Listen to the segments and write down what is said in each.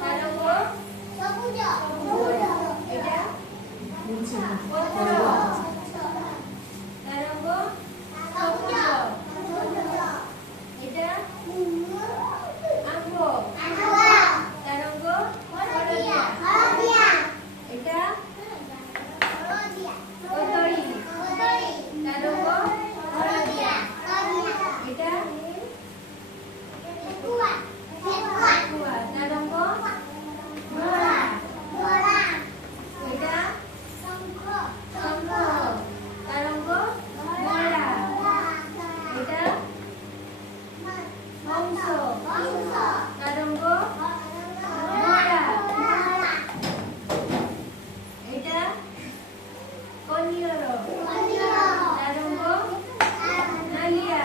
তার রঙ সবুজ। এটা পত্র, তার রঙ সবুজ। এটা আঙ্গ, তার রঙ হলদিয়া। এটা কদলী, তার রঙ হলদিয়া। এটা ঠেকুয়া, তার রঙ ধলা। এটা শঙ্খ, তার রঙ ধলা। এটা হংস, তার রঙ ধলা। এটা কনিয়র, তার রঙ নালিয়া।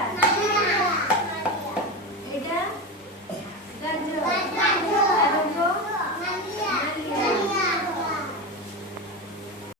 এটা গাজর।